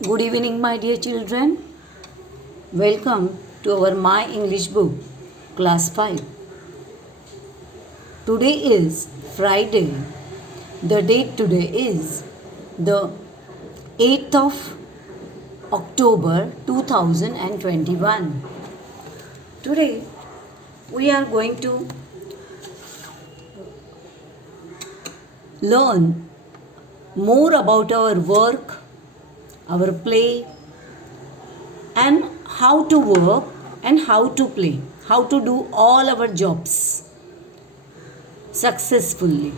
Good evening, my dear children. Welcome to our My English book, Class 5. Today is Friday. The date today is the 8th of October 2021. Today we are going to learn more about our work, our play, and how to work and how to play, how to do all our jobs successfully.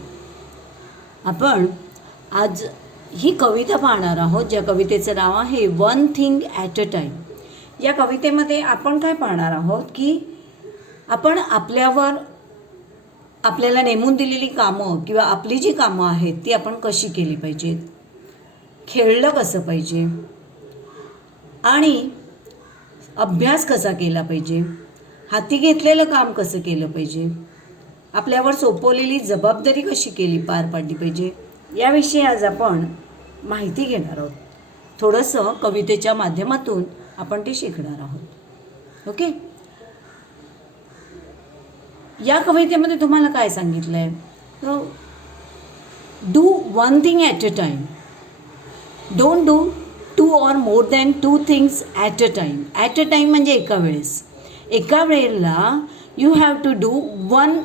आपण आज ही कविता पाहणार आहोत, ज्या कवितेचं नाव आहे one thing at a time. या कवितेमध्ये आपण काय पाहणार आहोत की आपण आपल्याला नेमून दिलेली कामं किंवा आपली जी कामं आहेत ती आपण कशी केली पाहिजेत, खेळलं कसं पाहिजे आणि अभ्यास कसा केला पाहिजे, हाती घेतलेलं काम कसं केलं पाहिजे, आपल्यावर सोपवलेली जबाबदारी कशी पार पाडली पाहिजे, याविषयी आज आपण माहिती घेणार आहोत. थोडंसं कवितेच्या माध्यमातून आपण ते शिकणार आहोत. ओके. या कवितेमध्ये तुम्हाला काय सांगितलं आहे, do one thing at a time. Don't do two or more than two things at a time. At a time म्हणजे एका वेळेला you have to do one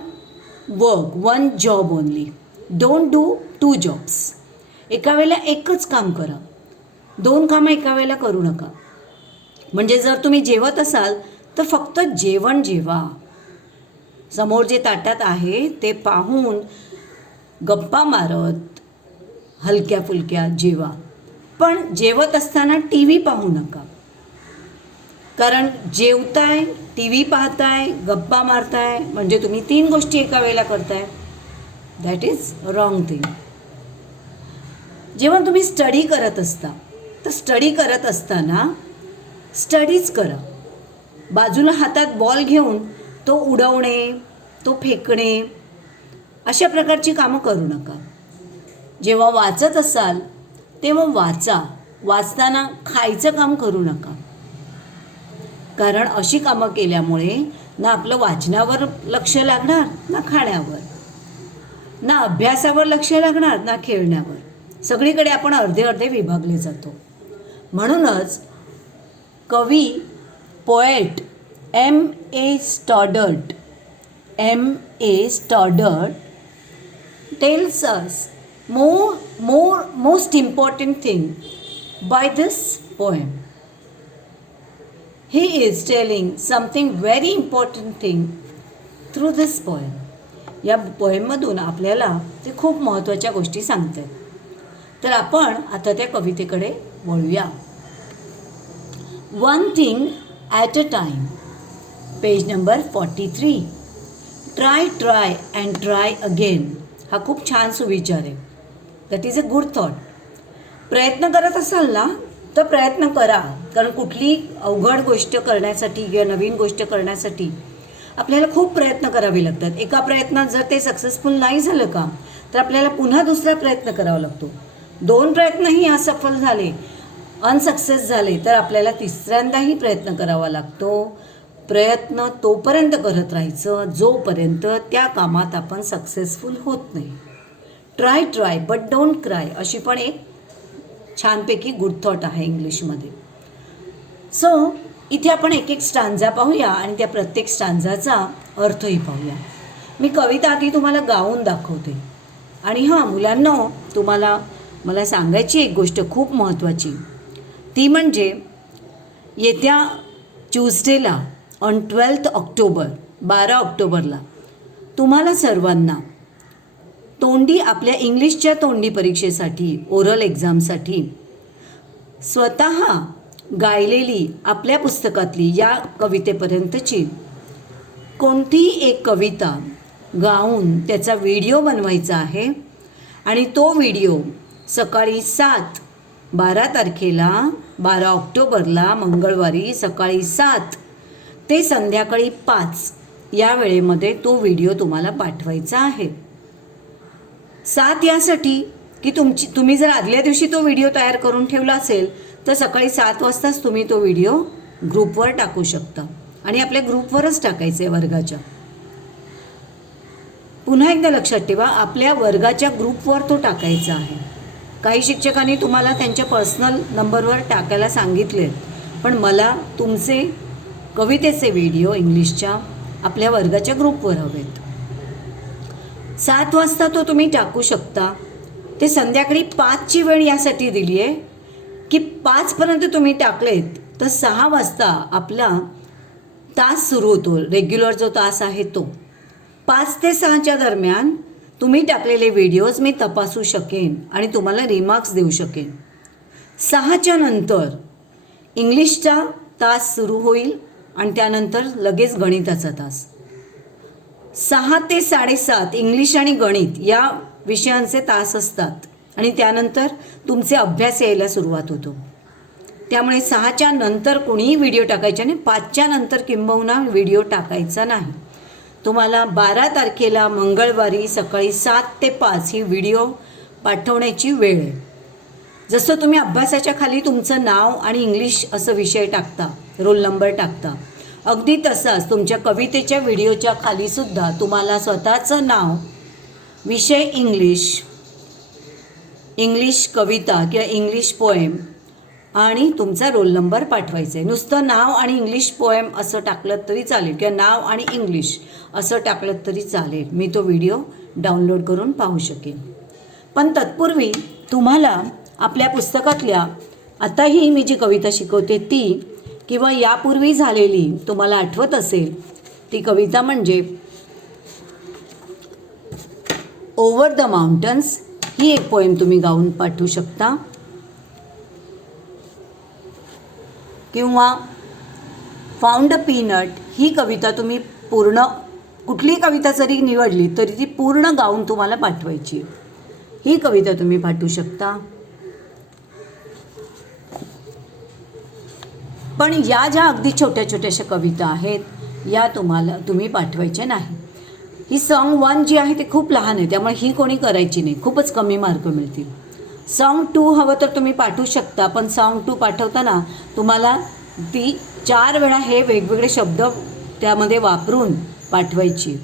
work, one job only. Don't do two jobs. एका वेळेला एकच काम करा, दोन कामं एका वेळेला करू नका. म्हणजे जर तुम्ही जेवत असाल तर फक्त जेवण जेवा, समोर जे ताटात आहे ते पाहून गप्पा मारत हलक्या फुलक्या जेवा. पण जेवत असताना टी व्ही पाहू नका, कारण जेवताय, टी व्ही पाहताय, गप्पा मारताय म्हणजे तुम्ही तीन गोष्टी एका वेळेला करताय. That is wrong thing. जेव्हा तुम्ही स्टडी करत असता तर स्टडी करत असताना स्टडीज करा. बाजूला हातात बॉल घेऊन तो उडवणे, तो फेकणे अशा प्रकारची कामं करू नका. जेव्हा वाचत असाल तेव्हा वाचा. वाचताना खायचं काम करू नका, कारण अशी कामं केल्यामुळे ना आपलं वाचनावर लक्ष लागणार, ना खाण्यावर, ना अभ्यासावर लक्ष लागणार, ना खेळण्यावर. सगळीकडे आपण अर्धे अर्धे विभागले जातो. म्हणूनच कवी poet M.A. Stoddard tells us most important thing by this poem. He is telling something very important thing through this poem. या पोएममधून आपल्याला ते खूप महत्त्वाच्या गोष्टी सांगतात. तर आपण आता त्या कवितेकडे वळूया. One thing at a time, page number 43. Try and try again. हा खूप छान सुविचार आहे. That is a good thought. प्रयत्न करत असाल ना तर प्रयत्न करा, कारण कुठली अवघड गोष्ट करण्यासाठी किंवा नवीन गोष्ट करण्यासाठी आपल्याला खूप प्रयत्न करावे लागतात. एका प्रयत्नात जर ते सक्सेसफुल नाही झालं का तर आपल्याला पुन्हा दुसरा प्रयत्न करावा लागतो. दोन प्रयत्नही असफल झाले, अनसक्सेस झाले तर आपल्याला तिसऱ्यांदाही प्रयत्न करावा लागतो. प्रयत्न तोपर्यंत करत राहायचं जोपर्यंत त्या कामात आपण सक्सेसफुल होत नाही. ट्राय बट डोंट क्राय अशी पण एक छानपैकी गुड थॉट आहे इंग्लिशमध्ये. सो इथे आपण एक एक स्टांजा पाहूया आणि त्या प्रत्येक स्टांजाचा अर्थही पाहूया. मी कविता आधी तुम्हाला गाऊन दाखवते. आणि हां मुलांनो, मला सांगायची एक गोष्ट खूप महत्त्वाची, ती म्हणजे येत्या ट्यूजडेला ऑन 12 ऑक्टोबर 12 ऑक्टोबरला तुम्हाला सर्वांना आपल्या इंग्लिशच्या तोंडी परीक्षेसाठी, ओरल एक्झामसाठी स्वतः गायलेली आपल्या पुस्तकातली या कवितेपर्यंतची कोणतीही एक कविता गाऊन त्याचा व्हिडिओ बनवायचा आहे. आणि तो व्हिडिओ सकाळी 12 तारखेला 12 ऑक्टोबरला मंगळवारी सकाळी 7 ते संध्याकाळी 5 या वेळेमध्ये तो व्हिडिओ तुम्हाला पाठवायचा आहे. 7 यासाठी की तुम्ही जर आदल्या दिवशी तो व्हिडिओ तयार करून ठेवला असेल तर सकाळी 7 वाजताच तुम्ही तो व्हिडिओ ग्रुपवर टाकू शकता आणि आपल्या ग्रुपवरच टाकायचं आहे वर्गाच्या. पुन्हा एकदा लक्षात ठेवा, आपल्या वर्गाच्या ग्रुपवर तो टाकायचा आहे. काही शिक्षकांनी तुम्हाला त्यांच्या पर्सनल नंबरवर टाकायला सांगितले, पण मला तुमचे कवितेचे व्हिडिओ इंग्लिशच्या आपल्या वर्गाच्या ग्रुपवर हवेत. 7 वाजता तो तुम्ही टाकू शकता. ते संध्याकाळी 5ची वेळ यासाठी दिली आहे की 5पर्यंत तुम्ही टाकलेत तर 6 वाजता आपला तास सुरू होतो. रेग्युलर जो तास आहे तो 5 ते 6च्या दरम्यान तुम्ही टाकलेले व्हिडिओज मी तपासू शकेन आणि तुम्हाला रिमार्क्स देऊ शकेन. 6च्या नंतर इंग्लिशचा तास सुरू होईल आणि त्यानंतर लगेच गणिताचा तास. 6 ते 7:30 इंग्लिश आणि गणित या विषयांचे तास असतात आणि त्यानंतर तुमचे अभ्यास यायला सुरुवात होतो. त्यामुळे 6च्या नंतर कोणीही व्हिडिओ टाकायचा नाही. 5च्या नंतर किंबहुना व्हिडिओ टाकायचा नाही. तुम्हाला 12 तारखेला मंगळवारी सकाळी 7 ते 5 ही व्हिडिओ पाठवण्याची वेळ आहे. जसं तुम्ही अभ्यासाच्या खाली तुमचं नाव आणि इंग्लिश असं विषय टाकता, रोल नंबर टाकता, अगदी तसाच तुमच्या कवितेच्या व्हिडिओच्या खालीसुद्धा तुम्हाला स्वतःचं नाव, विषय इंग्लिश कविता किंवा इंग्लिश पोएम आणि तुमचा रोल नंबर पाठवायचा आहे. नुसतं नाव आणि इंग्लिश पोएम असं टाकलं तरी चालेल किंवा नाव आणि इंग्लिश असं टाकलं तरी चालेल. मी तो व्हिडिओ डाउनलोड करून पाहू शकेन. पण तत्पूर्वी तुम्हाला आपल्या पुस्तकातल्या आताही मी जी कविता शिकवते ती किंवा यापूर्वी झालेली तुम्हाला आठवत असेल ती कविता म्हणजे ओव्हर द माउंटन्स ही एक पोएम तुम्ही गाऊन पाठवू शकता. किंवा फाउंड अ पीनट ही कविता तुम्ही पूर्ण, कुठली कविता जरी निवडली तरी ती पूर्ण गाऊन तुम्हाला पाठवायची. ही कविता तुम्ही पाठवू शकता. पण या ज्या अगदी छोट्या छोट्याशा कविता आहेत या तुम्ही पाठवायच्या नाही. ही सॉन्ग 1 जी आहे ती खूप लहान आहे, त्यामुळे ही कोणी करायची नाही, खूपच कमी मार्क मिळतील. सॉन्ग 2 हवं तर तुम्ही पाठवू शकता, पण सॉन्ग 2 पाठवताना तुम्हाला ती 4 वेळा हे वेगवेगळे शब्द त्यामध्ये वापरून पाठवायची.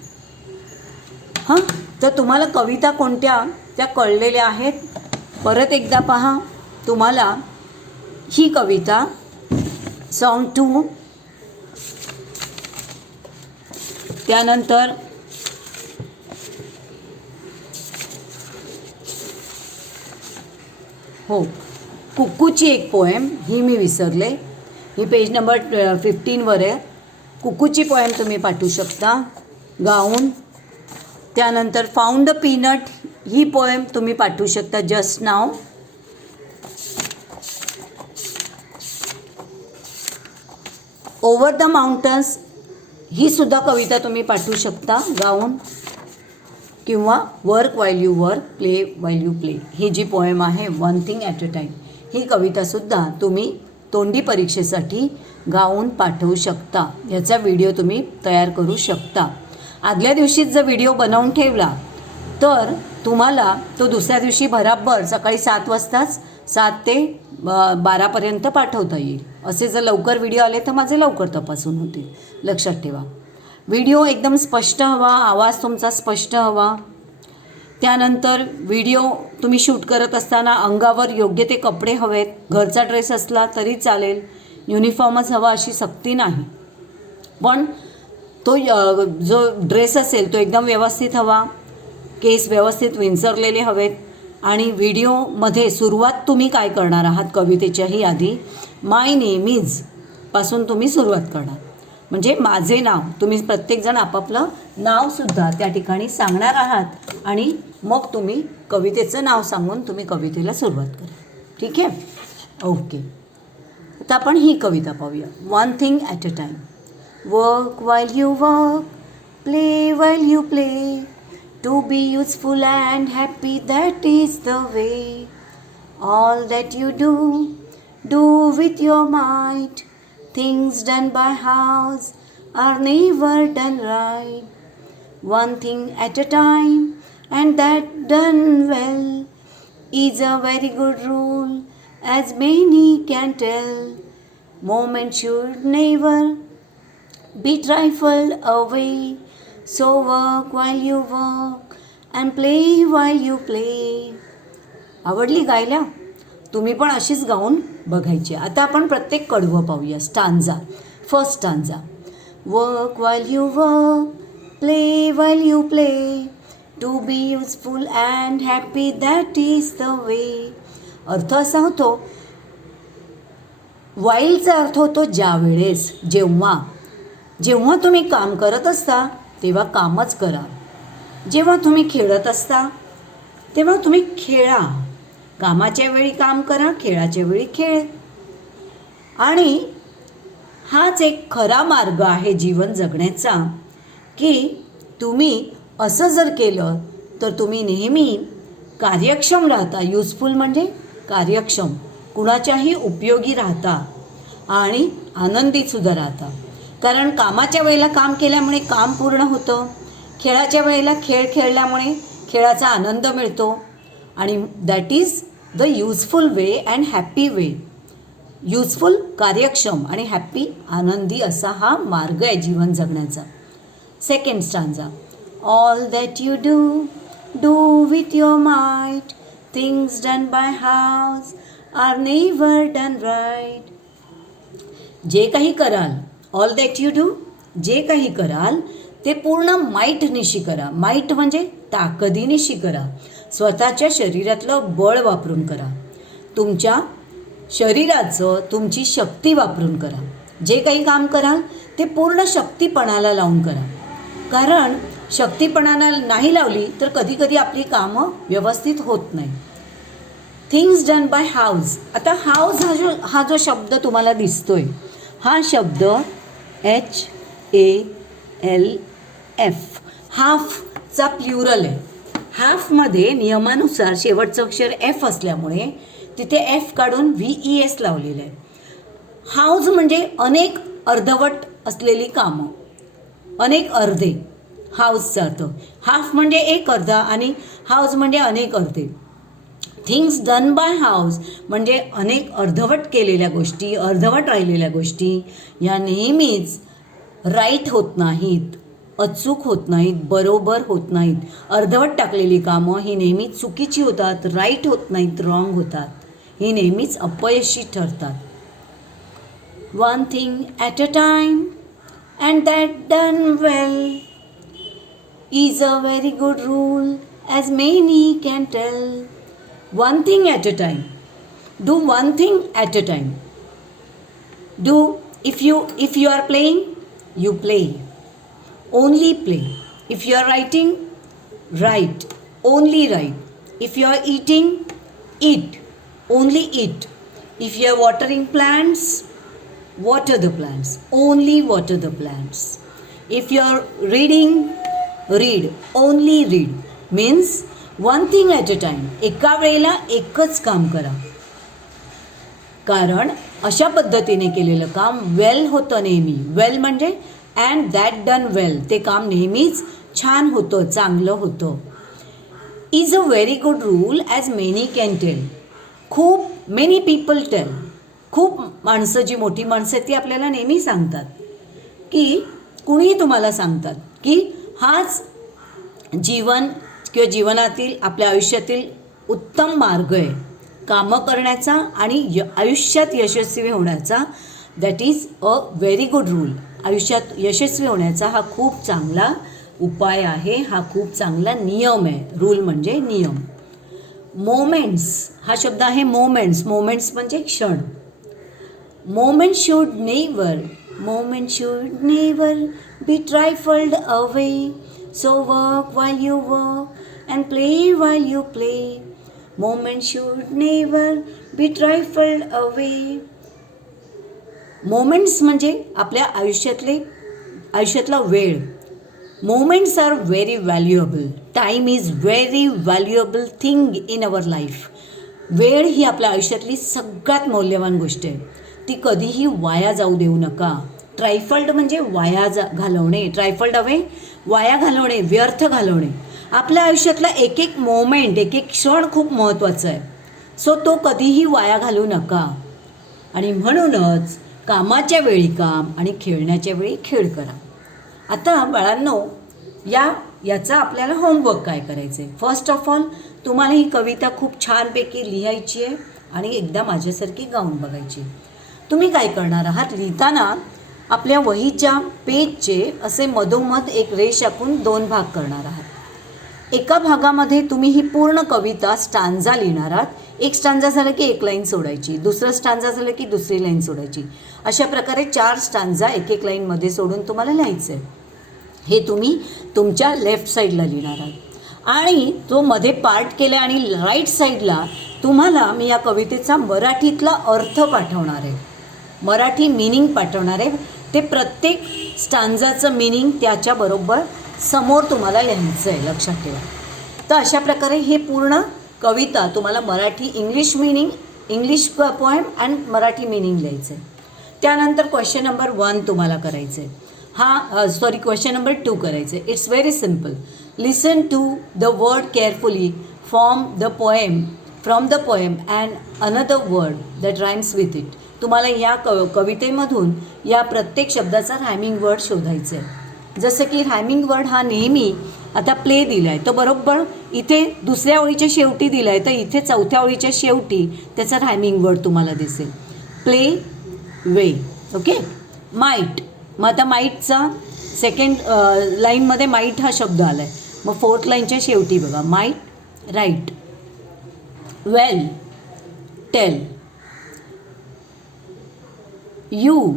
हां, तर तुम्हाला कविता कोणत्या त्या कळलेल्या आहेत. परत एकदा पहा. तुम्हाला ही कविता सॉन्ग 2, त्यानंतर हो, कुक्कूची एक पोएम ही मी विसरले, ही पेज नंबर 15वर आहे. कुक्कूची पोएम तुम्ही पाठवू शकता गाऊन. त्यानंतर फाउंड अ पीनट ही पोएम तुम्ही पाठवू शकता जस्ट नाव. ओव्हर द माउंटन्स ही सुद्धा कविता तुम्ही पाठवू शकता गाऊन. किंवा work while you work, play while you play ही जी पोएम आहे, one thing at a time, ही कवितासुद्धा तुम्ही तोंडी परीक्षेसाठी गाऊन पाठवू शकता. याचा व्हिडिओ तुम्ही तयार करू शकता. आदल्या दिवशीच जर व्हिडिओ बनवून ठेवला तर तुम्हाला तो दुसऱ्या दिवशी बराबर सकाळी 7 वाजताच 7 ते 12पर्यंत पाठवता येईल. असे जर लवकर व्हिडिओ आले तर माझे लवकर तपासून होतील. लक्षात ठेवा, व्हिडिओ एकदम स्पष्ट हवा, आवाज तुमचा स्पष्ट हवा. त्यानंतर व्हिडिओ तुम्ही शूट करत असताना अंगावर योग्य ते कपडे हवेत. घरचा ड्रेस असला तरी चालेल, युनिफॉर्मच हवा अशी सक्ती नाही. पण तो जो ड्रेस असेल तो एकदम व्यवस्थित हवा, केस व्यवस्थित विंचरलेले हवेत. आणि व्हिडिओमध्ये सुरुवात तुम्ही काय करणार आहात कवितेच्याही आधी माय नेम इज पासून तुम्ही सुरुवात करणार. म्हणजे माझे नाव, तुम्ही प्रत्येकजण आपापलं नावसुद्धा त्या ठिकाणी सांगणार आहात आणि मग तुम्ही कवितेचं नाव सांगून तुम्ही कवितेला सुरुवात करा. ठीक आहे, ओके. आता आपण ही कविता पाहूया. One thing at a time. Work while you work, play while you play, to be useful and happy, that is the way. All that you do, do with your might. Things done by halves are never done right. One thing at a time, and that done well, is a very good rule. as many can tell. Moment should never be trifled away. So work while you work and play while you play. आवडली गायला? तुम्ही पण अशीच गाऊन बघायची. आता आपण प्रत्येक कडवं पाहूया. Stanza. First stanza. Work while you work, play while you play. To be useful and happy, that is the way. अर्थ असा होतो, वाईलचा अर्थ होतो ज्या वेळेस, जेव्हा तुम्ही काम करत असता तेव्हा कामच करा. जेव्हा तुम्ही खेळत असता तेव्हा तुम्ही खेळा. कामाच्या वेळी काम करा, खेळाच्या वेळी खेळ. आणि हाच एक खरा मार्ग आहे जीवन जगण्याचा, की तुम्ही असं जर केलं तर तुम्ही नेहमी कार्यक्षम राहता. युजफुल म्हणजे कार्यक्षम, कुणाच्याही उपयोगी राहता आणि आनंदीतसुद्धा राहता. कारण कामाच्या वेळेला काम केल्यामुळे काम पूर्ण होतं, खेळाच्या वेळेला खेळ खेळल्यामुळे खेळाचा आनंद मिळतो. आणि that is the useful way and happy way. Useful कार्यक्षम आणि हॅपी आनंदी असा हा मार्ग आहे जीवन जगण्याचा. Second stanza. All that you do with your might, things done by hearts are never done right. जे काही कराल, ऑल दॅट यू डू, जे काही कराल ते पूर्ण माईटनिशी करा. माईट म्हणजे ताकदीनिशी करा. स्वतःच्या शरीरातलं बळ वापरून करा. तुमच्या शरीराचं, तुमची शक्ती वापरून करा. जे काही काम कराल ते पूर्ण शक्तीपणाला लावून करा. कारण शक्तीपणाला नाही लावली तर कधीकधी आपली कामं व्यवस्थित होत नाही. Things done bye house. आता हाऊस हा जो शब्द तुम्हाला दिसतोय, हा शब्द HALF, हाफचा प्ल्युरल आहे. हाफमध्ये नियमानुसार शेवटचं अक्षर F असल्यामुळे तिथे F काढून VES लावलेलं आहे. हाऊस म्हणजे अनेक अर्धवट असलेली कामं, अनेक अर्धे. हाऊसचा अर्थ हाफ म्हणजे एक अर्धा आणि हाऊस म्हणजे अनेक अर्धे. थिंग्स डन बाय हाऊस म्हणजे अनेक अर्धवट केलेल्या गोष्टी, अर्धवट राहिलेल्या गोष्टी या नेहमीच राईट होत नाहीत, अचूक होत नाहीत, बरोबर होत नाहीत. अर्धवट टाकलेली कामं ही नेहमी चुकीची होतात, राईट होत नाहीत, रॉंग होतात. ही नेहमीच अपयशी ठरतात. One thing at a time and that done well is a very good rule, as many can tell. One thing at a time. Do one thing at a time. Do, if you are playing, you play. Only play. If you are writing, write. Only write. If you are eating, eat. Only eat. If you are watering plants, water the plants. Only water the plants. If you are reading, read. Only read. Means one thing at a time. एका वेळेला एकच काम करा. कारण अशा पद्धतीने केलेलं काम वेल होतं नेहमी. वेल म्हणजे अँड दॅट डन वेल. ते काम नेहमीच छान होतं, चांगलं होतं. Is a very good rule as many can tell. खूप मेनी पीपल टेल. खूप माणसं, जी मोठी माणसं आहेत ती आपल्याला नेहमी सांगतात, की कुणीही तुम्हाला सांगतात की हाच जीवन किंवा जीवनातील, आपल्या आयुष्यातील उत्तम मार्ग आहे कामं करण्याचा आणि आयुष्यात यशस्वी होण्याचा. That is a very good rule. आयुष्यात यशस्वी होण्याचा हा खूप चांगला उपाय आहे, हा खूप चांगला नियम आहे. रूल म्हणजे नियम. मोमेंट्स हा शब्द आहे मोमेंट्स. मोमेंट्स म्हणजे क्षण. Moment should never be trifled away. So work while you work and play while you play. Moments should never be trifled away. Moments म्हणजे आपल्या आयुष्यातला वेळ. Moments are very valuable. Time is very valuable thing in our life. वेळ ही आपल्या आयुष्यातली सगळ्यात मौल्यवान गोष्ट आहे. ती कधीही वाया जाऊ देऊ नका. ट्रायफल्ड म्हणजे वाया घालवणे. ट्रायफल्ड अवे वाया घालवणे, व्यर्थ घालवणे. आपल्या आयुष्यातला एक एक मोमेंट, एक एक क्षण खूप महत्त्वाचा आहे. सो तो कधीही वाया घालू नका. आणि म्हणूनच कामाच्या वेळी काम आणि खेळण्याच्या वेळी खेळ करा. आता बाळांनो, याचा आपल्याला होमवर्क काय करायचं आहे. फर्स्ट ऑफ ऑल तुम्हाला ही कविता खूप छानपैकी लिहायची आहे आणि एकदा माझ्यासारखी गाऊन बघायची. तुम्ही काय करणार आहात, लिहिताना आपल्या वहीच्या पेजचे असे मधोमध एक रेष आखून 2 भाग करणार आहात. एका भागामध्ये तुम्ही ही पूर्ण कविता स्टांजा लिहिणार आहात. एक स्टांजा झालं की एक लाईन सोडायची, दुसरं स्टांजा झालं की दुसरी लाईन सोडायची. अशा प्रकारे 4 स्टांजा एक एक लाईनमध्ये सोडून तुम्हाला लिहायचं आहे. हे तुम्ही तुमच्या लेफ्ट साईडला लिहिणार आहात. आणि तो मध्ये पार्ट केला आणि राईट साईडला तुम्हाला मी या कवितेचा मराठीतला अर्थ पाठवणार आहे, मराठी मिनिंग पाठवणार आहे. ते प्रत्येक स्टांजाचं मिनिंग त्याच्याबरोबर समोर तुम्हाला लिहायचं आहे, लक्षात ठेवा. तर अशा प्रकारे हे पूर्ण कविता तुम्हाला Marathi English meaning, English poem and Marathi meaning लिहायचं आहे. त्यानंतर क्वेश्चन नंबर 1 तुम्हाला करायचं आहे. क्वेश्चन नंबर 2 करायचं आहे. It's very simple. Listen to the word carefully from the poem and another word that rhymes with it. तुम्हाला या कवितेमधून या प्रत्येक शब्दाचा रायमिंग वर्ड शोधायचा आहे. जसं की रायमिंग वर्ड हा नेहमी आता प्ले दिला आहे, तो बरोबर इथे दुसऱ्या ओळीच्या शेवटी दिला आहे, तर इथे चौथ्या ओळीच्या शेवटी त्याचा रायमिंग वर्ड तुम्हाला दिसेल. प्ले, वे. ओके. माईट. मग आता माईटचा सेकंड लाईनमध्ये माईट हा शब्द आला आहे. मग 4th लाईनच्या शेवटी बघा, might, right. Well, tell. You,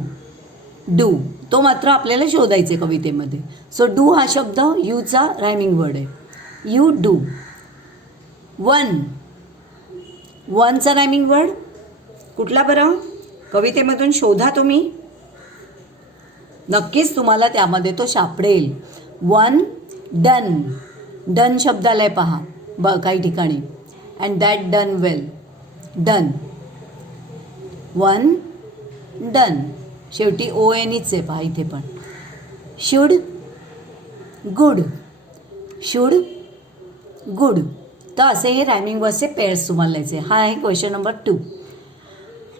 do. तो मात्र आपल्याला शोधायचा आहे कवितेमध्ये. सो डू हा शब्द यूचा रायमिंग वर्ड आहे. You do. वनचा रायमिंग वर्ड कुठला बरं, कवितेमधून शोधा तुम्ही, नक्कीच तुम्हाला त्यामध्ये तो सापडेल. वन. डन. डन शब्द आलाय पहा काही ठिकाणी. And that done well. Done. One, done. शेवटी ONEच आहे पहा इथे पण. Should, good. Should, good. तर असे हे रायमिंग वर्डचे पेअर्स तुम्हाला लिहायचे. हा आहे क्वेश्चन नंबर 2.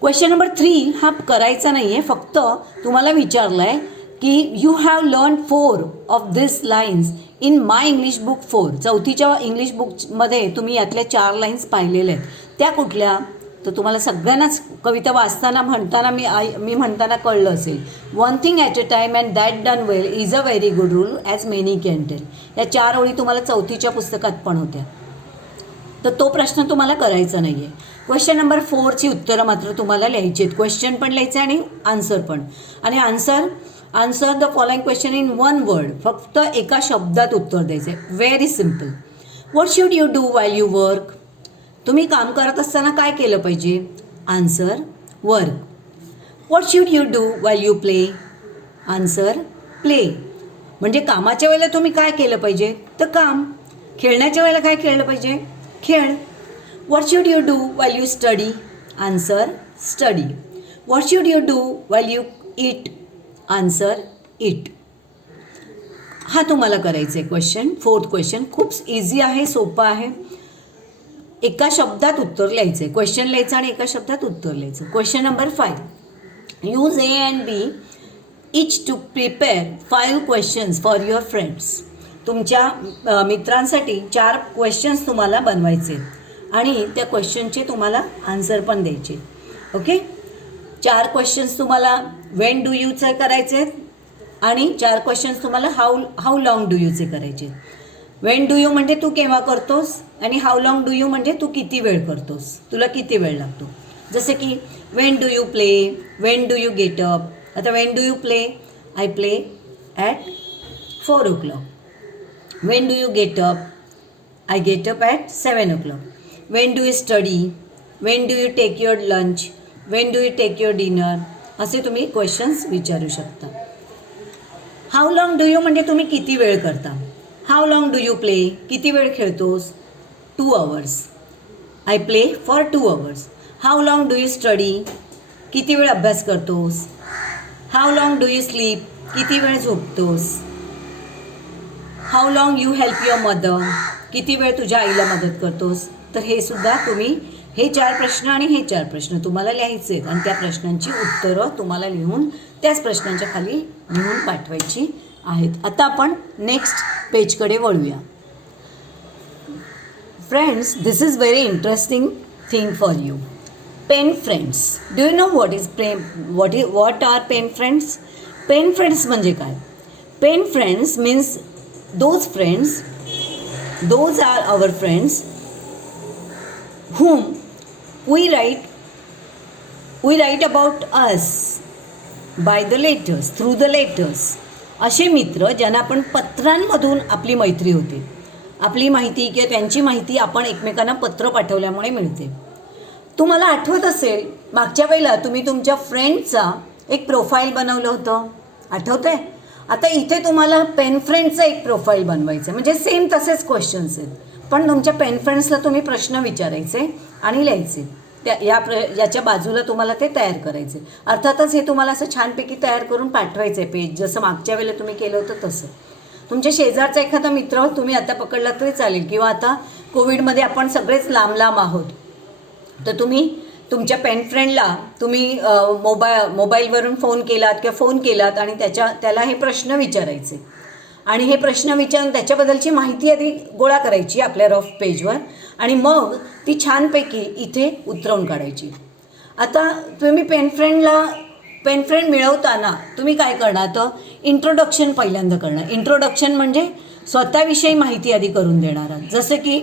क्वेश्चन नंबर 3 हा करायचा नाही आहे, फक्त तुम्हाला विचारलं आहे की you have learn 4 of this lines in my English book 4. चौथीच्या इंग्लिश बुकमध्ये तुम्ही यातल्या 4 लाईन्स पाहिलेल्या आहेत. त्या कुठल्या, तर तुम्हाला सगळ्यांनाच कविता वाचताना मी म्हणताना कळलं असेल. One thing at a time and that done well is a very good rule as many can tell. या 4 ओळी तुम्हाला चौथीच्या पुस्तकात पण होत्या. तर तो प्रश्न तुम्हाला करायचा नाही आहे. क्वेश्चन नंबर 4ची उत्तरं मात्र तुम्हाला लिहायची आहेत. क्वेश्चन पण लिहायचं आहे आणि आन्सर पण. आणि answer the following question in 1 word. फक्त एका शब्दात उत्तर द्यायचं आहे. Very simple. What should you do while you work. तुम्ही काम करत असताना काय केलं पाहिजे. Answer, work. What should you do while you play. Answer, play. म्हणजे कामाच्या वेळेला तुम्ही काय केलं पाहिजे, तर काम. खेळण्याच्या वेळेला काय खेळलं पाहिजे, खेळ. What should you do while you study. Answer, study. What should you do while you eat. Answer, eat. हा तुम्हाला करायचं आहे क्वेश्चन. 4th क्वेश्चन खूप इझी आहे, सोपं आहे. एका शब्दात उत्तर लिहायचं आहे. क्वेश्चन लिहायचं आणि एका शब्दात उत्तर लिहायचं. Question number 5. Use A and B each to prepare 5 questions for your friends. तुमच्या मित्रांसाठी 4 क्वेश्चन्स तुम्हाला बनवायचे आणि त्या क्वेश्चनचे तुम्हाला आन्सर पण द्यायचे. ओके. 4 क्वेश्चन्स तुम्हाला वेन डू यूचे करायचे आणि 4 क्वेश्चन्स तुम्हाला हाऊ लॉंग डू यूचे करायचे. वेन डू यू म्हणजे तू केव्हा करतोस आणि हाऊ लॉंग डू यू म्हणजे तू किती वेळ करतोस, तुला किती वेळ लागतो. जसं की when do you play, when do you get up. आता when do you play, I play at 4 o'clock. When do you get up, I get up at 7 o'clock. When do you study, when do you take your lunch, when do you take your dinner. असे तुम्ही questions विचारू शकता. How long do you म्हणजे तुम्ही किती वेळ करता. How long do you play, किती वेळ खेळतोस, 2 hours. I play for 2 hours. How long do you study, किती वेळ अभ्यास करतोस. How long do you sleep, किती वेळ झोपतोस. How long you help your mother, किती वेळ तुझ्या आईला मदत करतोस. तर हे सुद्धा तुम्ही हे 4 प्रश्न आणि हे 4 प्रश्न तुम्हाला लिहायचे आहेत आणि त्या प्रश्नांची उत्तरं तुम्हाला लिहून त्याच प्रश्नांच्या खाली लिहून पाठवायची आहेत. आता आपण नेक्स्ट पेजकडे वळूया. Friends, this is very interesting thing for you. Pen friends. Do you know what are pen friends? Pen friends म्हणजे काय? Pen friends means those are our friends whom we write about us by the letters, through the letters. असे मित्र ज्यांना आपण पत्रांमधून आपली मैत्री होते. आपली माहिती किंवा त्यांची माहिती आपण एकमेकांना पत्र पाठवल्यामुळे मिळते. तुम्हाला आठवत असेल मागच्या वेळेला तुम्ही तुमच्या फ्रेंडचा एक प्रोफाईल बनवलं होतं, आठवतं आहे? आता इथे तुम्हाला पेन फ्रेंडचं एक प्रोफाईल बनवायचं आहे. म्हणजे सेम तसेच क्वेश्चन्स आहेत, पण तुमच्या पेन फ्रेंड्सला तुम्ही प्रश्न विचारायचे आणि लिहायचे. याच्या बाजूला तुम्हाला ते तयार करायचे. अर्थातच हे तुम्हाला असं छानपैकी तयार करून पाठवायचं आहे पेज, जसं मागच्या वेळेला तुम्ही केलं होतं तसं. तुमच्या शेजारचा एखादा मित्र तुम्ही आता पकडला तरी चालेल, किंवा आता कोविडमध्ये आपण सगळेच लांब लांब आहोत, तर तुम्ही तुमच्या पेन फ्रेंडला तुम्ही मोबाईलवरून फोन केलात आणि त्याला हे प्रश्न विचारायचे आणि हे प्रश्न विचारून त्याच्याबद्दलची माहिती आधी गोळा करायची आपल्या रफ पेजवर आणि मग ती छानपैकी इथे उतरवून काढायची. आता तुम्ही पेन फ्रेंड मिळवताना तुम्ही काय करणार? तर इंट्रोडक्शन पहिल्यांदा करणार. इंट्रोडक्शन म्हणजे स्वतःविषयी माहिती आधी करून देणार आहात. जसं की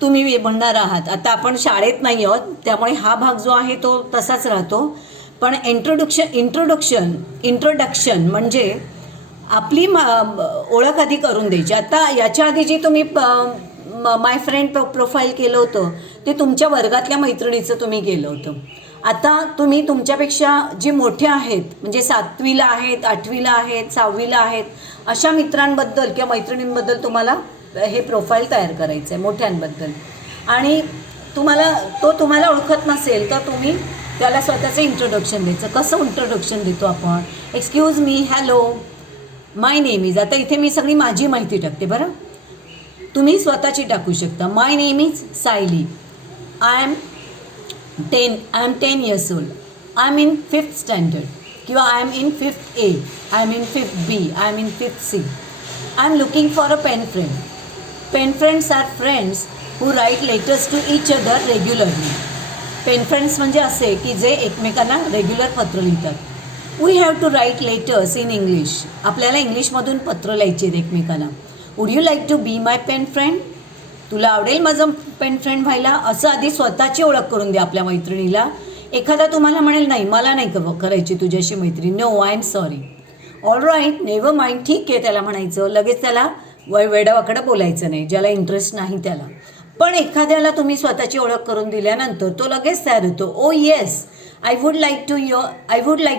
तुम्ही म्हणणार आहात, आता आपण शाळेत नाही आहोत त्यामुळे हा भाग जो आहे तो तसाच राहतो, पण इंट्रोडक्शन म्हणजे आपली ओळख आधी करून द्यायची. आता याच्या आधी जी तुम्ही माय फ्रेंड प्रोफाईल केलं होतं ते तुमच्या वर्गातल्या मैत्रिणीचं तुम्ही केलं होतं. आता तुम्ही तुमच्यापेक्षा जे मोठे आहेत, म्हणजे 7वीला आहेत, 8वीला आहेत, 6वीला आहेत, अशा मित्रांबद्दल किंवा मैत्रिणींबद्दल तुम्हाला हे प्रोफाईल तयार करायचं आहे, मोठ्यांबद्दल. आणि तुम्हाला ओळखत नसेल तर तुम्ही त्याला स्वतःचं इंट्रोडक्शन द्यायचं. कसं इंट्रोडक्शन देतो आपण? Excuse me, hello, my name is. आता इथे मी सगळी माझी माहिती टाकते बरं, तुम्ही स्वतःची टाकू शकता. My name is Sayali. I am 10 years old. I am in 5th standard, किंवा I am in 5th A, I am in 5th B, I am in 5th C. I am looking for a pen friend. Pen friends are friends who write letters to each other regularly. पेन friends म्हणजे असे की जे एकमेकांना regular पत्र लिहितात. We have to write letters in English. आपल्याला इंग्लिशमधून पत्र लिहायचे आहेत एकमेकांना. Would you like to be my pen friend? तुला आवडेल माझं पेन फ्रेंड व्हायला? असं आधी स्वतःची ओळख करून द्या आपल्या मैत्रिणीला. एखादा तुम्हाला म्हणेल नाही मला नाही करायची तुझ्याशी मैत्री, no I am sorry, all right, never mind, ठीक आहे त्याला म्हणायचं. लगेच त्याला वेडावाकडं बोलायचं नाही, ज्याला इंटरेस्ट नाही त्याला. पण एखाद्याला तुम्ही स्वतःची ओळख करून दिल्यानंतर तो लगेच तयार होतो. Oh yes, I would like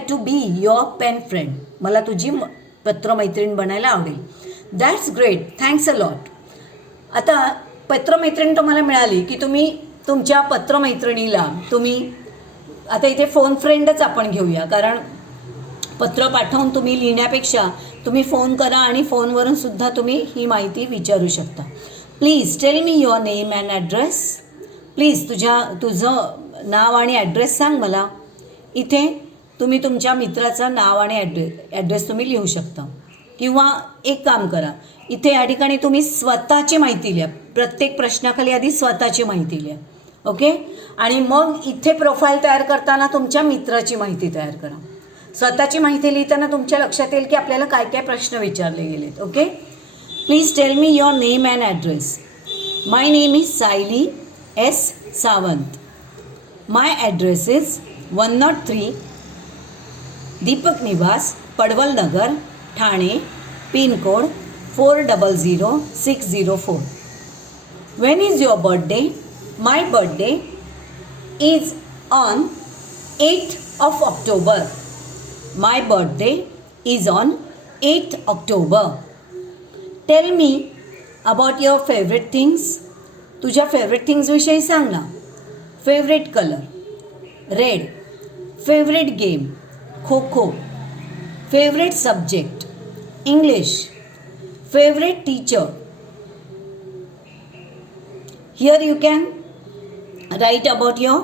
to be your pen friend. मला तुझी पत्रमैत्रीण बनायला आवडेल. That's great, thanks a lot. आता पत्रमैत्रीण तुम्हाला मिळाली की तुम्ही तुमच्या पत्रमैत्रिणीला आता इथे फोन फ्रेंडच आपण घेऊया, कारण पत्र पाठवून तुम्ही लिहिण्यापेक्षा तुम्ही फोन करा आणि फोनवरून सुद्धा तुम्ही ही माहिती विचारू शकता. Please tell me your name and address. Please तुझं नाव आणि ॲड्रेस सांग मला. इथे तुम्ही तुमच्या मित्राचं नाव आणि ॲड्रेस तुम्ही लिहू शकता. किंवा एक काम करा, इथे या ठिकाणी तुम्ही स्वतःची माहिती लिहा. प्रत्येक प्रश्नाखाली आधी स्वतःची माहिती लिहा, ओके. आणि मग इथे प्रोफाईल तयार करताना तुमच्या मित्राची माहिती तयार करा. स्वतःची माहिती लिहिताना तुमच्या लक्षात येईल की आपल्याला काय काय प्रश्न विचारले गेलेत, okay. Please tell me your name and address. My name is Sayali S. Sawant. My address is 103 Deepak निवास, पडवल नगर, Thane, pin code 400604. When is your birthday? My birthday is on 8th of October. My birthday is on 8th October. Tell me about your favorite things. तुझ्या favourite things विषयी सांग ना. Favourite colour red. Favourite game kho kho. Favourite subject English. Favourite teacher. Here you can write about your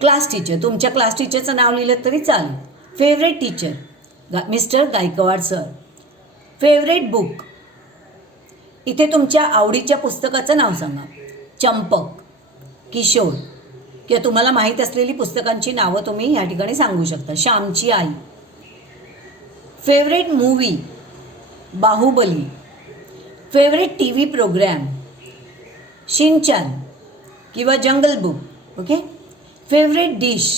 class teacher. तुमच्या class टीचरचं नाव लिहिलं तरी चालेल. Favourite teacher mister Gaikwad sir. Favourite book, इथे तुमच्या आवडीच्या पुस्तकाचं नाव सांगा. चंपक, किशोर किंवा तुम्हाला माहीत असलेली पुस्तकांची नावं तुम्ही या ठिकाणी सांगू शकता. Shyamchi Aai. Favourite movie, Baahubali. Favourite T V programme, Shinchan किंवा Jungle Book. Okay. Favourite dish,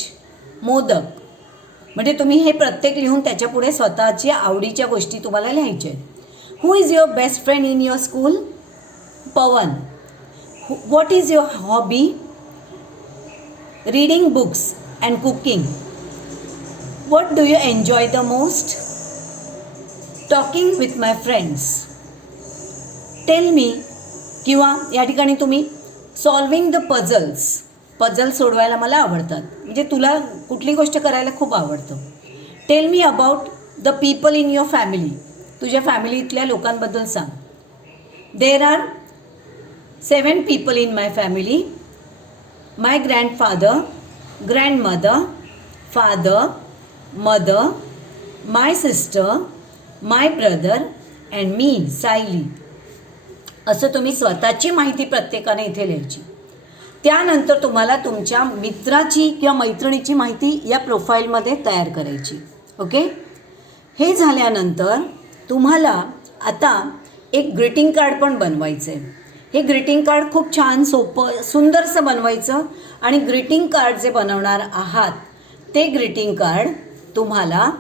modak. म्हणजे तुम्ही हे प्रत्येक लिहून त्याच्यापुढे स्वतःच्या आवडीच्या गोष्टी तुम्हाला लिहायच्या आहेत. Who is your best friend in your school? Pawan. What is your hobby? Reading books and cooking. What do you enjoy the most? Talking with my friends. Tell me. किंवा या ठिकाणी तुम्ही सॉल्विंग द पझल्स. पझल सोडवायला मला आवडतात. म्हणजे तुला कुठली गोष्ट करायला खूप आवडतं. Tell me about the people in your family. तुझ्या फॅमिलीतल्या लोकांबद्दल सांग. There are 7 people in my family. My grandfather, grandmother, father, mother, my sister, my brother and me, Sayali. असं तुम्ही स्वतःची माहिती प्रत्येकाने इथे लिहायची. त्यानंतर तुम्हाला तुमच्या मित्राची किंवा मैत्रिणीची माहिती या प्रोफाईलमध्ये तयार करायची. ओके. हे झाल्यानंतर तुम्हाला आता एक ग्रीटिंग कार्ड पण बनवायचं आहे. हे ग्रीटिंग कार्ड खूप छान, सोपं, सुंदरसं बनवायचं. आणि ग्रीटिंग कार्ड जे बनवणार आहात ते ग्रीटिंग कार्ड तुम्हाला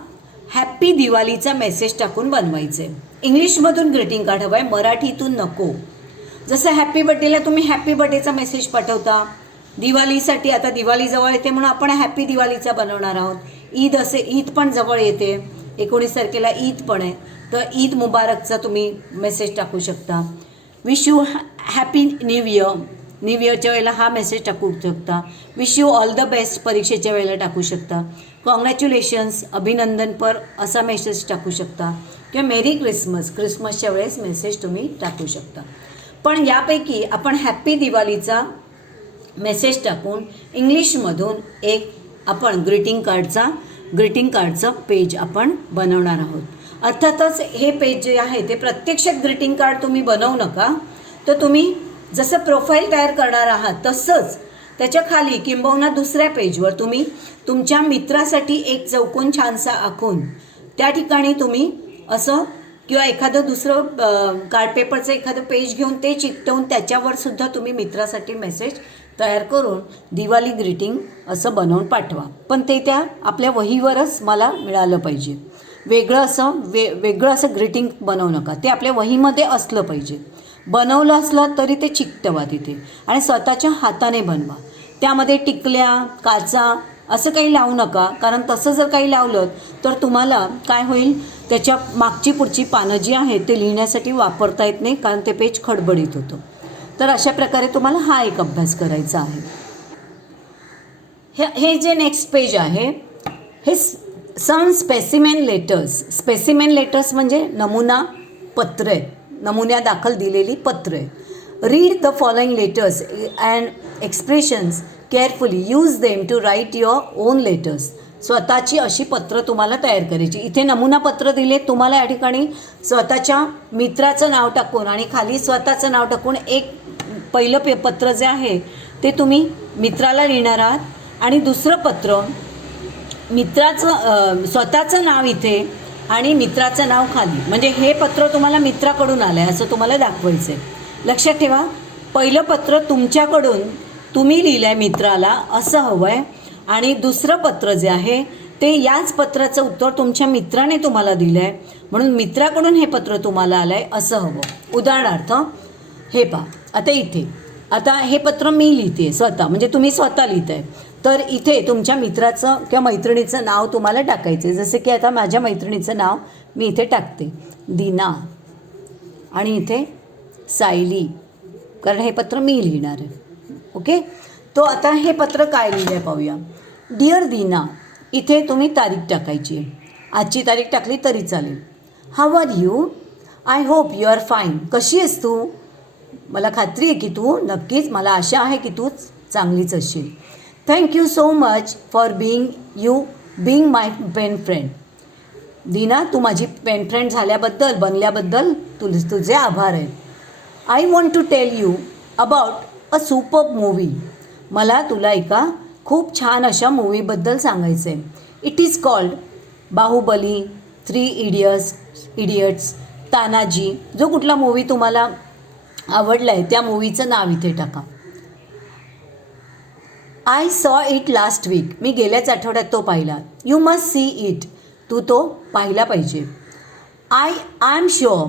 हॅप्पी दिवाळीचा मेसेज टाकून बनवायचं आहे. इंग्लिशमधून ग्रीटिंग कार्ड हवं आहे, मराठीतून नको. जसं हॅपी बर्थडेला तुम्ही हॅपी बर्थडेचा मेसेज पाठवता. दिवाळीसाठी आता दिवाळी जवळ येते म्हणून आपण हॅपी दिवाळीचा बनवणार आहोत. ईद पण जवळ येते. 19 तारखेला ईद पण आहे. तर ईद मुबारकचा तुम्ही मेसेज टाकू शकता. Wish you happy new year. New इयरच्या वेळेला हा मेसेज टाकू शकता. Wish you all the best परीक्षेच्या वेळेला टाकू शकता. कॉंग्रॅच्युलेशन्स, अभिनंदनपर असा मेसेज टाकू शकता. किंवा मेरी क्रिसमस, क्रिसमसच्या वेळेस मेसेज तुम्ही टाकू शकता. पण यापैकी आपण हॅप्पी दिवाळीचा मेसेज टाकून इंग्लिशमधून एक आपण ग्रीटिंग कार्डचं पेज आपण बनवणार आहोत. अर्थातच हे पेज जे आहे ते प्रत्यक्षात ग्रीटिंग कार्ड तुम्ही बनवू नका. तर तुम्ही जसं प्रोफाईल तयार करणार आहात तसंच त्याच्या खाली किंबहुना दुसऱ्या पेजवर तुम्ही तुमच्या मित्रासाठी एक चौकोन छानसा आखून त्या ठिकाणी तुम्ही असं किंवा एखादं दुसरं कार्ड पेपरचं एखादं पेज घेऊन ते चिकटवून त्याच्यावर सुद्धा तुम्ही मित्रासाठी मेसेज तयार करून दिवाळी ग्रीटिंग असं बनवून पाठवा. पण ते त्या आपल्या वहीवरच मला मिळालं पाहिजे. वेगळं असं ग्रीटिंग बनवू नका. ते आपल्या वहीमध्ये असलं पाहिजे. बनवलं असलं तरी ते चिकटवा तिथे आणि स्वतःच्या हाताने बनवा. त्यामध्ये टिकल्या, काचा असं काही लावू नका. कारण तसं जर काही लावलं तर तुम्हाला काय होईल, त्याच्या मागची पुढची पानं जी आहेत ते लिहिण्यासाठी वापरता येत नाही, कारण ते पेज खडबडीत होतं. तर अशा प्रकारे तुम्हाला हा एक अभ्यास करायचा आहे. हे जे नेक्स्ट पेज आहे हे some specimen letters. Specimen letters म्हणजे नमुना पत्र आहेत, नमुन्यादाखल दिलेली पत्र आहेत. Read the following letters and expressions carefully. Use them to write your own letters. स्वतःची अशी पत्र तुम्हाला तयार करायची. इथे नमुना पत्र दिले तुम्हाला. या ठिकाणी स्वतःच्या मित्राचं नाव टाकून आणि खाली स्वतःचं नाव टाकून एक पहिलं पत्र जे आहे ते तुम्ही मित्राला लिहिणार आहात आणि दुसरं पत्र स्वतःचं नाव इथे आणि मित्राचं नाव खाली. म्हणजे हे पत्र तुम्हाला मित्राकडून आलं आहे असं तुम्हाला दाखवायचं आहे. लक्षात ठेवा, पहिलं पत्र तुमच्याकडून तुम्ही लिहिलं आहे मित्राला असं हवं आहे आणि दुसरं पत्र जे आहे ते याच पत्राचं उत्तर तुमच्या मित्राने तुम्हाला दिलं आहे म्हणून मित्राकडून हे पत्र तुम्हाला आलं आहे असं हवं. उदाहरणार्थ हे पहा, आता हे पत्र मी लिहिते स्वतः, म्हणजे तुम्ही स्वतः लिहिताय. तर इथे तुमच्या मित्राचं किंवा मैत्रिणीचं नाव तुम्हाला टाकायचं आहे. जसे की आता माझ्या मैत्रिणीचं नाव मी इथे टाकते, दीना, आणि इथे सायली, कारण हे पत्र मी लिहिणार आहे. ओके. तो आता हे पत्र काय लिहिलं आहे पाहूया. डिअर दीना, इथे तुम्ही तारीख टाकायची आहे. आजची तारीख टाकली तरी चालेल. How are you? I hope you are fine. कशी आहेस तू? मला खात्री आहे की तू नक्कीच, मला आशा आहे की तू चांगलीच असशील. Thank you so much for being my pen friend. Dina, तू माझी पेन फ्रेंड बनल्याबद्दल तुझे आभार आहेत. I want to tell you about a superb movie. मला तुला एका खूप छान अशा मूवीबद्दल सांगायचं आहे. It is called Baahubali, 3 idiots, Tanhaji. जो कुठला मूवी तुम्हाला आवडला आहे त्या मूवीचं नाव इथे टाका. I saw it last weak. मी गेल्याच आठवड्यात तो पाहिला. You must see it. तू तो पाहिला पाहिजे. I am sure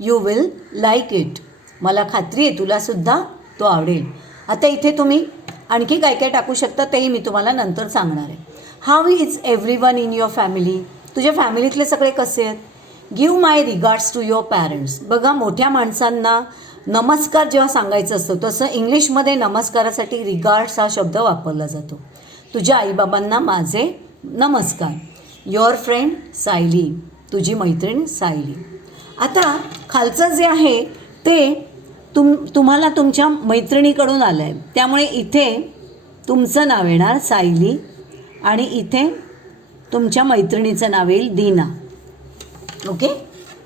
you will like it. मला खात्री आहे तुलासुद्धा तो आवडेल. आता इथे तुम्ही आणखी काय काय टाकू शकता तेही मी तुम्हाला नंतर सांगणार आहे. How is everyone in your family. तुझ्या फॅमिलीतले सगळे कसे आहेत. Give my regards to your parents. बघा, मोठ्या माणसांना नमस्कार जेव्हा सांगायचं असतं तसं इंग्लिशमध्ये नमस्कारासाठी रिगार्ड्स हा शब्द वापरला जातो. तुझ्या आईबाबांना माझे नमस्कार. Your friend Sayali. तुझी मैत्रीण सायली. आता खालचं जे आहे ते तुम्हाला तुमच्या मैत्रिणीकडून आलं आहे, त्यामुळे इथे तुमचं नाव येणार सायली आणि इथे तुमच्या मैत्रिणीचं नाव येईल दीना. ओके,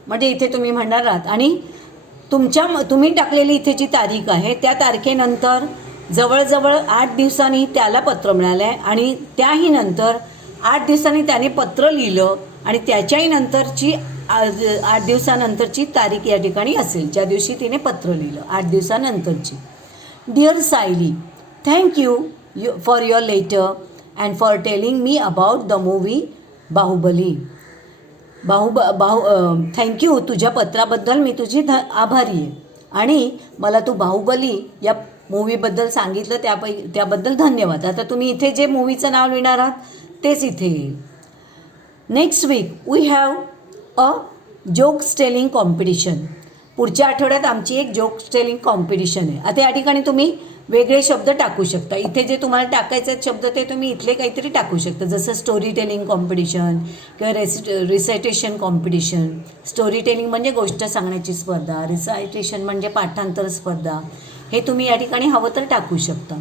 म्हणजे इथे तुम्ही म्हणणार आहात आणि तुम्ही टाकलेली इथे जी तारीख आहे त्या तारखेनंतर जवळजवळ 8 दिवसांनी त्याला पत्र मिळालं आहे आणि त्याही नंतर 8 दिवसांनी त्याने पत्र लिहिलं आणि त्याच्याही नंतरची 8 दिवसानंतरची तारीख या ठिकाणी असेल ज्या दिवशी तिने पत्र लिहिलं 8 दिवसानंतरची. Dear Sayali, thank you for your letter and for telling me about the movie Baahubali. Thank you. तुझ्या पत्राबद्दल मी तुझी आभारी आहे आणि मला तू बाहुबली या मूवीबद्दल सांगितलं त्याबद्दल धन्यवाद. आता तुम्ही इथे जे मूवीचं नाव लिहिणार आहात तेच इथे येईल. Next week we have a jokes telling competition. पुढच्या आठवड्यात आमची एक जोक्स टेलिंग कॉम्पिटिशन आहे. आता या ठिकाणी तुम्ही वेगळे शब्द टाकू शकता. इथे जे तुम्हाला टाकायचे आहेत शब्द ते तुम्ही इथले काहीतरी टाकू शकता, जसं स्टोरी टेलिंग कॉम्पिटिशन किंवा रिसायटेशन कॉम्पिटिशन. स्टोरी टेलिंग म्हणजे गोष्ट सांगण्याची स्पर्धा, रिसायटेशन म्हणजे पाठांतर स्पर्धा. हे तुम्ही या ठिकाणी हवं तर टाकू शकता.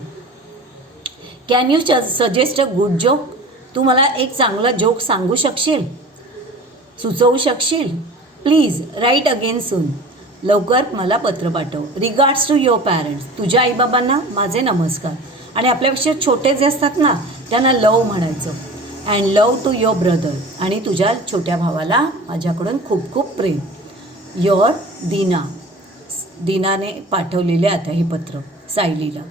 Can you suggest a good joke. तू मला एक चांगला जोक सांगू शकशील, सुचवू शकशील. Please write again soon. लवकर मला पत्र पाठव. Regards to your parents. तुझ्या आईबाबांना माझे नमस्कार. आणि आपल्यापेक्षा छोटे जे असतात ना त्यांना लव म्हणायचं. And love to your brother. आणि तुझ्या छोट्या भावाला माझ्याकडून खूप खूप प्रेम. युअर दीना. दीनाने पाठवलेले आता हे पत्र सायलीला.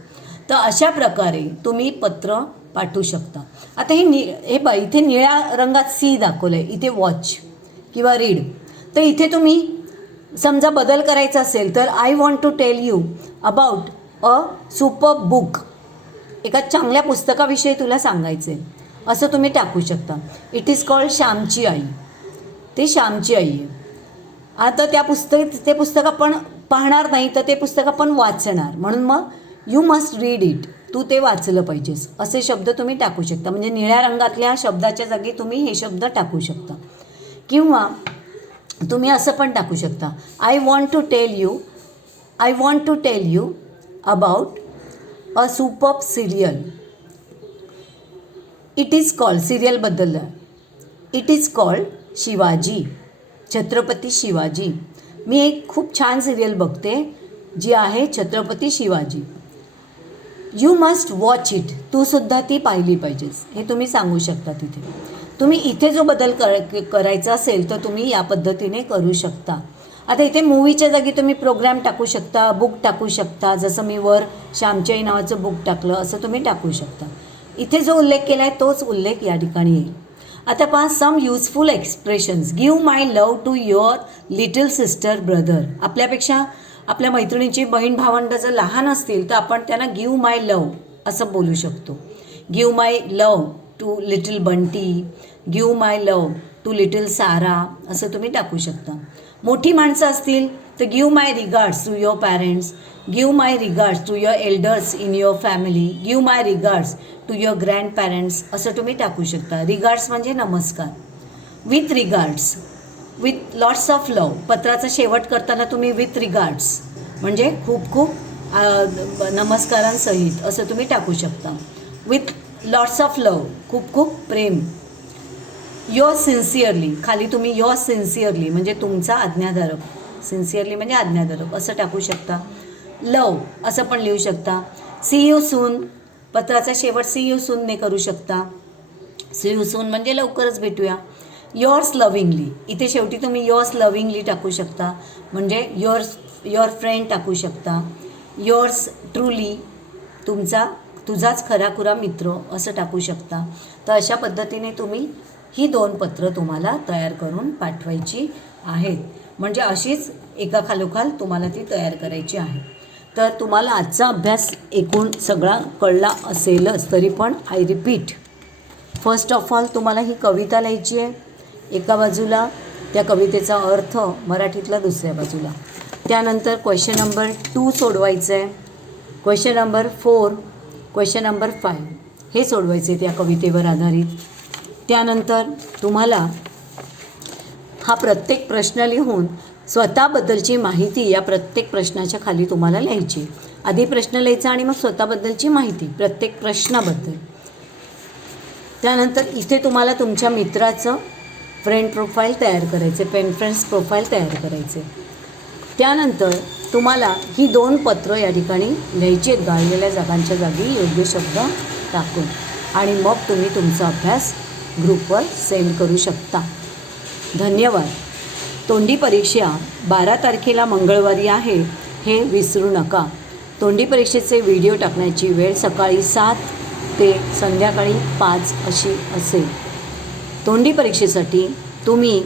तर अशा प्रकारे तुम्ही पत्र पाठवू शकता. आता इथे निळ्या रंगात सी दाखवलं आहे, इथे वॉच किंवा रीड. तर इथे तुम्ही समजा बदल करायचा असेल तर I want to tell you about a super book. एका चांगल्या पुस्तकाविषयी तुला सांगायचं आहे असं तुम्ही टाकू शकता. इट इज कॉल्ड श्यामची आई. ते श्यामची आई आहे. आता ते पुस्तक आपण पाहणार नाही तर ते पुस्तक आपण वाचणार, म्हणून मग यू मस्ट रीड इट. तू ते वाचलं पाहिजेस असे शब्द तुम्ही टाकू शकता. म्हणजे निळ्या रंगातल्या शब्दाच्या जागी तुम्ही हे शब्द टाकू शकता. किंवा तुम्ही असं पण टाकू शकता, I want to tell you about a superb serial. It is called, सिरियलबद्दल, it is called Shivaji. Chhatrapati Shivaji. मी एक खूप छान सिरियल बघते जी आहे Chhatrapati Shivaji. You must watch it. तू सुद्धा ती पाहिली पाहिजेस. हे तुम्ही सांगू शकता तिथे. तुम्ही इथे जो बदल करायचा असेल तर तुम्ही या पद्धतीने करू शकता. आता इथे मूवीच्या जागी तुम्ही प्रोग्राम टाकू शकता, बुक टाकू शकता. जसं मी वर श्यामची आई नावाचं बुक टाकलं असं तुम्ही टाकू शकता. इथे जो उल्लेख केला आहे तोच उल्लेख या ठिकाणी येईल. आता पहा, some useful expressions. Give my love to your little sister brother. आपल्यापेक्षा आपल्या मैत्रिणीची बहीण भावंड जर लहान असतील तर आपण त्यांना गिव्ह माय लव असं बोलू शकतो. Give my love to little Bunty, give my love to little Sara असं तुम्ही टाकू शकता. मोठी माणसं असतील तर give my regards to your parents, give my regards to your elders in your family, give my regards to your grandparents असं तुम्ही टाकू शकता. रिगार्ड्स म्हणजे नमस्कार. With regards, with lots of love. पत्राचा शेवट करताना तुम्ही विथ रिगार्ड्स म्हणजे खूप खूप नमस्कारांसहित असं तुम्ही टाकू शकता. विथ लॉट्स ऑफ लव, खूप खूप प्रेम. योअर्स सिन्सिअरली, खाली तुम्ही योअर्स सिन्सिअरली म्हणजे तुमचा आज्ञाधारक, सिन्सिअरली म्हणजे आज्ञाधारक असं टाकू शकता. लव असं पण लिहू शकता. सी यू सून, पत्राचा शेवट सी यू सूनने करू शकता. सी यू सून म्हणजे लवकरच भेटूया. योअर्स लविंगली, इथे शेवटी तुम्ही योअर्स लविंगली टाकू शकता, म्हणजे युअर फ्रेंड टाकू शकता. योअर्स ट्रूली, तुझाच खराखुरा मित्र असं टाकू शकता. तर अशा पद्धतीने तुम्ही ही 2 पत्र तुम्हाला तयार करून पाठवायची आहेत. म्हणजे अशीच एकाखालोखाल तुम्हाला ती तयार करायची आहे. तर तुम्हाला आजचा अभ्यास एकूण सगळा कळला असेलच, तरी पण I repeat. First of all तुम्हाला ही कविता लिहायची आहे एका बाजूला, त्या कवितेचा अर्थ मराठीतला दुसऱ्या बाजूला. त्यानंतर क्वेश्चन नंबर 2 सोडवायचं आहे. क्वेश्चन नंबर 4, क्वेश्चन नंबर 5 हे सोडवायचे त्या कवितेवर आधारित. त्यानंतर तुम्हाला हा प्रत्येक प्रश्न लिहून स्वतःबद्दलची माहिती या प्रत्येक प्रश्नाच्या खाली तुम्हाला लिहायची. आधी प्रश्न लिहायचा आणि मग स्वतःबद्दलची माहिती प्रत्येक प्रश्नाबद्दल. त्यानंतर इथे तुम्हाला तुमच्या मित्राचं फ्रेंड प्रोफाईल तयार करायचे, पेन फ्रेंड्स प्रोफाईल तयार करायचे. त्यानंतर तुम्हाला ही 2 पत्र या ठिकाणी लिहायची आहेत गाळलेल्या जागांच्या जागी योग्य शब्द टाकून, आणि मग तुम्ही तुमचा अभ्यास ग्रुपवर सेंड करू शकता. धन्यवाद. तोंडी परीक्षा 12 तारखेला मंगळवारी आहे, हे विसरू नका. तोंडी परीक्षेचे व्हिडिओ टाकण्याची वेळ सकाळी 7 ते संध्याकाळी 5 अशी असेल. तोंडी परीक्षेसाठी तुम्ही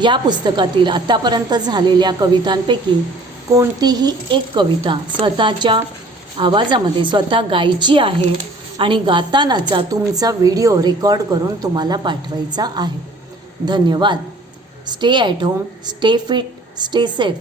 या पुस्तकातील आत्तापर्यंत झालेल्या कवितांपैकी कोणतीही एक कविता स्वतःच्या आवाजामध्ये स्वतः गायची आहे आणि गातानाचा तुमचा व्हिडिओ रेकॉर्ड करून तुम्हाला पाठवायचा आहे. धन्यवाद. Stay at home, stay fit, stay safe.